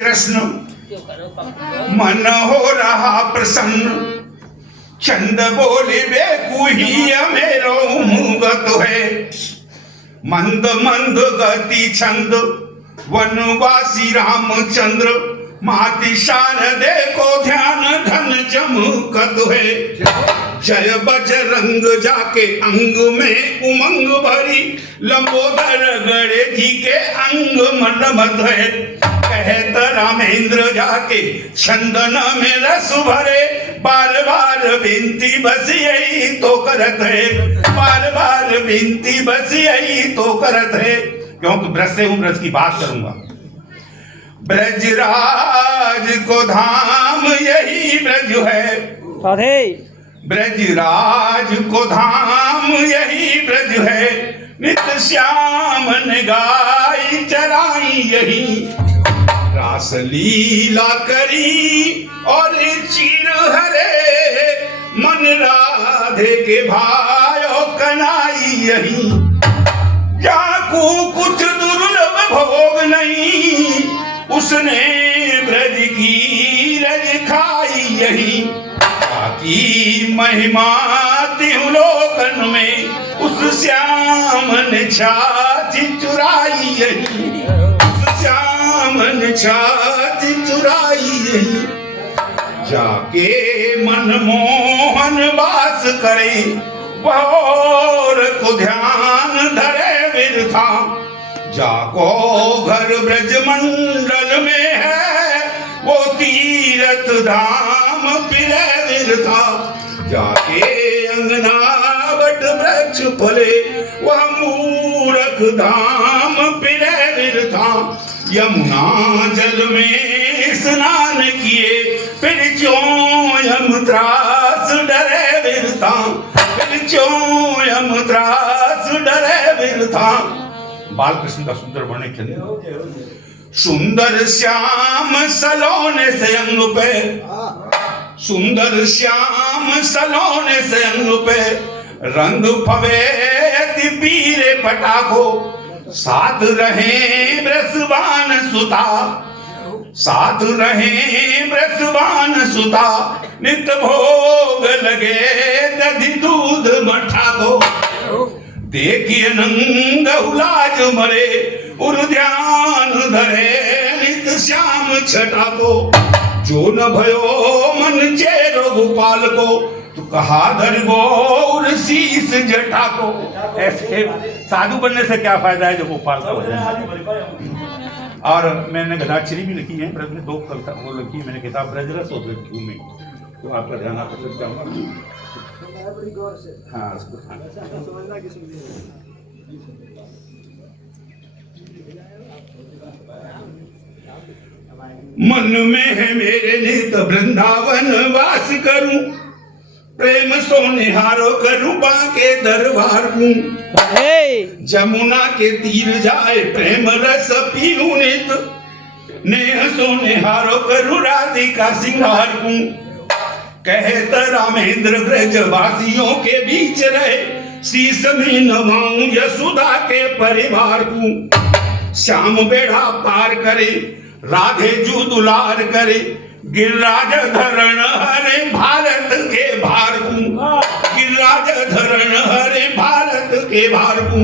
कृष्ण मन हो रहा प्रसन्न, चंद बोले बेकुहिया मेरो मुगत है। मंद मंद गति छंद वनवासी रामचंद्र, माति शारदे को ध्यान धन चमकत है। जय बजरंग जाके अंग में उमंग भरी, लंबोदर गणे जी के अंग मनमत है। कहत रामेंद्र जाके चंदन में रस भरे, बार बार विनती बस यही तो करत है। बार बार विनती बस यही तो करत है। क्योंकि ब्रज से हूं, ब्रज की बात करूंगा। ब्रजराज को धाम यही ब्रज है, ब्रजराज को धाम यही ब्रज है। नित्य श्याम ने गाय चराई यही, रास लीला करी और चीर हरे। मन राधे के भायो कनाई यही, जाकू कुछ दुर्लभ भोग नहीं, उसने ब्रज की रज खाई यही। की महिमा तिहुलोकन में उस श्याम ने छाती चुराई यही, उस श्याम ने छाती चुराई यही। जाके मनमोहन वास करे, और को ध्यान धरे विरथा। जाको घर ब्रज मंडल में है, वो तीरथ धाम फिरे विरथा। जाके अंगना बट वृक्ष फले, वह मूरख धाम फिरे विरथा। यमुना जल में स्नान किए, फिर क्यों यम त्रास डरे विरथा। फिर क्यों यम त्रास डरे विरथा। बाल कृष्ण का सुंदर वर्णन चलिए। सुंदर श्याम सलोने से अंग पे, सुंदर श्याम सलोने से अंग पे, रंग फवे पीरे पटाखो। साथ रहे ब्रसवान सुता, साथ रहे ब्रसवान सुता। नित भोग लगे दधि दूध मठा को, देखिए नंग हुलाज मरे, उर ध्यान धरे नित श्याम छटा को। जो न भयो मन चेरो गोपाल को, तो कहा धर गो शीस जटा को। ऐसे साधु बनने से क्या फायदा है जो गोपाल का भजन। और मैंने गदाक्षरी भी लिखी है, ब्रज में 2 कविता वो लिखी है मैंने, किताब ब्रजरस और भूमि, तो आपका ध्यान आकर्षित करूंगा। हाँ, मन में है मेरे नित वृंदावन वास करूं, प्रेम सो निहारो करूं बाके दरबार को। जमुना के तीर जाए प्रेम रस पीऊं नित, नेह सो निहारो करूं राधिका सिंगार को। कहत रामेंद्र ब्रज वासियों के बीच रहे, शीस में नवाऊं यशोदा के परिवार को। श्याम बेड़ा पार करे, राधे जू दुलार करे, गिरिराज धरण हरे भारत के भार को। गिरिराज धरण हरे भारत के भार को।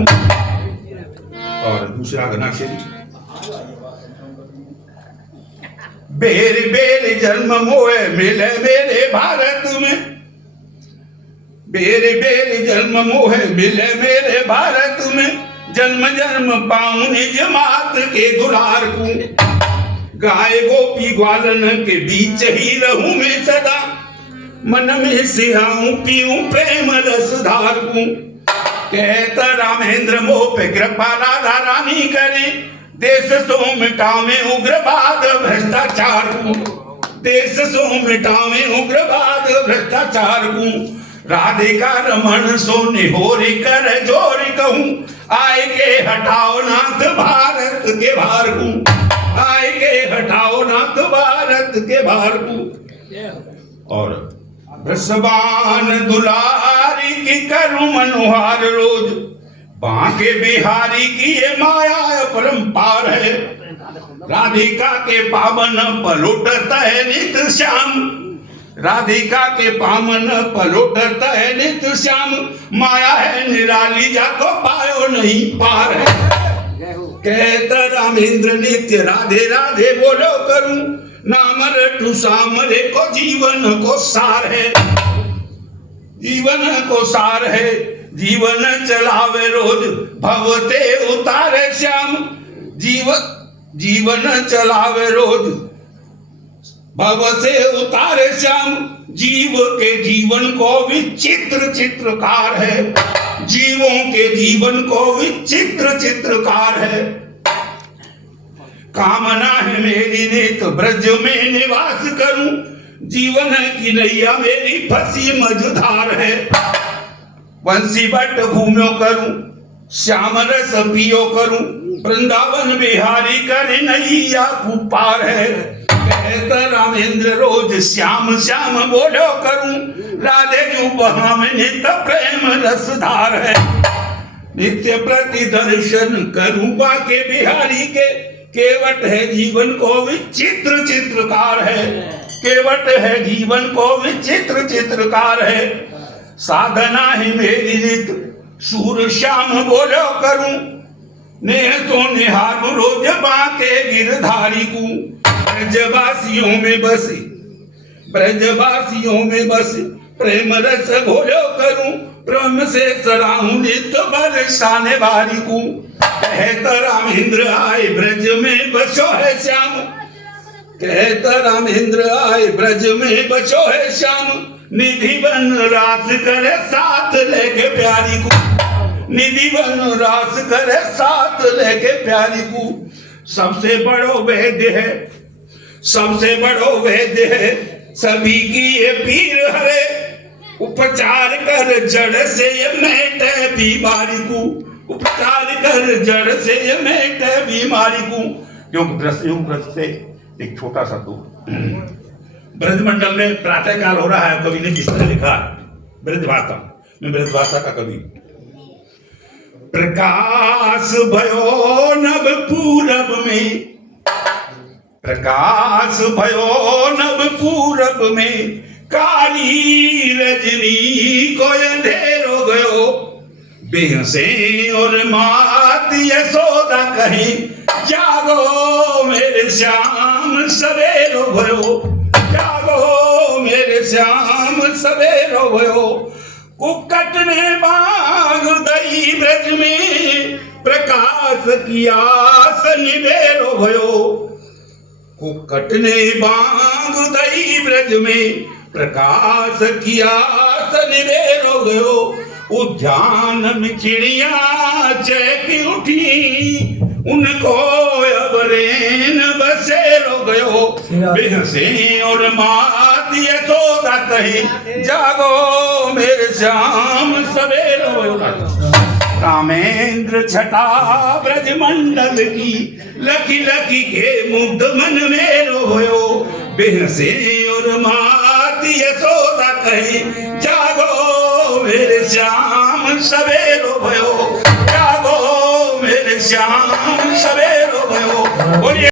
और दूसरा गाना शेरी। बेर बेर जन्म मोए मिले मेरे भारत में, बेर बेर जन्म मोहे मिले मेरे भारत में। जन्म जन्म पाऊं निज मात के दुलार को। गाय गोपी ग्वालन के बीच ही रहूं मैं सदा, मन में सिहाऊं पीऊं प्रेम रस धार को। कहत रामेंद्र मोह पे कृपा राधा रानी करे, देश सो मिटावे उग्रवाद भ्रष्टाचार को। देश सो मिटावे उग्रवाद भ्रष्टाचार को। राधिका रमन सो निहोरी कर जोरी कहूं, आए के हटाओ नाथ भारत के भार को। आए के हटाओ नाथ भारत के भार को। और ब्रसवान दुलारी की करूं मनोहार रोज, बांके बिहारी की ये माया परंपार है। राधिका के पावन पलोटत है नित श्याम, राधिका के पावन पलोटत है नित श्याम, माया है निराली जाको पायो नहीं पार है। कहता रामेंद्र नित्य राधे राधे बोलो करूं, नाम रटू सामरे को जीवन को सार है, जीवन को सार है। जीवन चलावे रोज भवते उतारे श्याम, जीवन चलावे रोज भव से उतारे श्याम। जीव के जीवन को विचित्र चित्रकार है, जीवों के जीवन को विचित्र चित्रकार है। कामना है मेरी नित ब्रज में निवास करूं, जीवन की नैया मेरी फंसी मझधार है। वंशी बट घूम्यो करूं, श्याम रस पियो करूं, वृंदावन बिहारी करे नैया पार है। कहता रामेंद्र रोज श्याम श्याम बोलो करूं, राधे रूपहा में नित्य प्रेम रसधार है। नित्य प्रति दर्शन करूं बाके बिहारी के, केवट है जीवन को विचित्र चित्रकार है, केवट है जीवन को विचित्र चित्रकार है। साधना है मेरी नित सूर श्याम बोलो करूं, नेह तो निहारू रोज बाके गिरधारी को। ब्रजवासियों में बसे, ब्रजवासियों में बसे प्रेम रस घोलो करूं, प्रेम से सराहूं नित बरसाने वारी को। कहता रामेंद्र आए ब्रज में बसो है श्याम, कहता रामेंद्र आए ब्रज में बसो है श्याम। निधि बन रास करे साथ लेके प्यारी को, निधि बन रास करे साथ लेके प्यारी को। सबसे बड़ो वैद्य है, सबसे बड़ो वैद्य है, सभी की ये पीर हरे। उपचार कर जड़ से ये मेटे बीमारी को, उपचार कर जड़ से ये मेटे बीमारी को। ब्रज से एक छोटा सा दूर ब्रजमंडल में प्रातः काल हो रहा है। कवि ने किस तरह लिखा ब्रजभाषा में, ब्रजभाषा का कवि। प्रकाश भयो नभ पूरब में, प्रकाश भयो नभ पूरब में, काली रजनी को अंधेरो गयो। बेहसे और मात यशोदा कहीं, जागो मेरे श्याम सवेरो भयो, जागो मेरे श्याम सवेरो भयो। कुक्कट ने बाग दई ब्रज में, प्रकाश की आस निबेरो भयो। कुक्कट ने बाग दई ब्रज में, प्रकाश की आस निबेरो गयो। उद्यान में चिड़िया चहकी उठी, उनको अब रेन बसेरो गयो। बेहसे और मात यशोदा कहे, जागो मेरे श्याम सवेरो भयो। रामेंद्र छटा ब्रज मंडल की, लकी लकी के मुग्ध मन मेरो भयो। बेहसे और मात यशोदा कहे, जागो मेरे श्याम सवेरो भयो, जागो मेरे श्याम सवेरो भयो। बोलिए।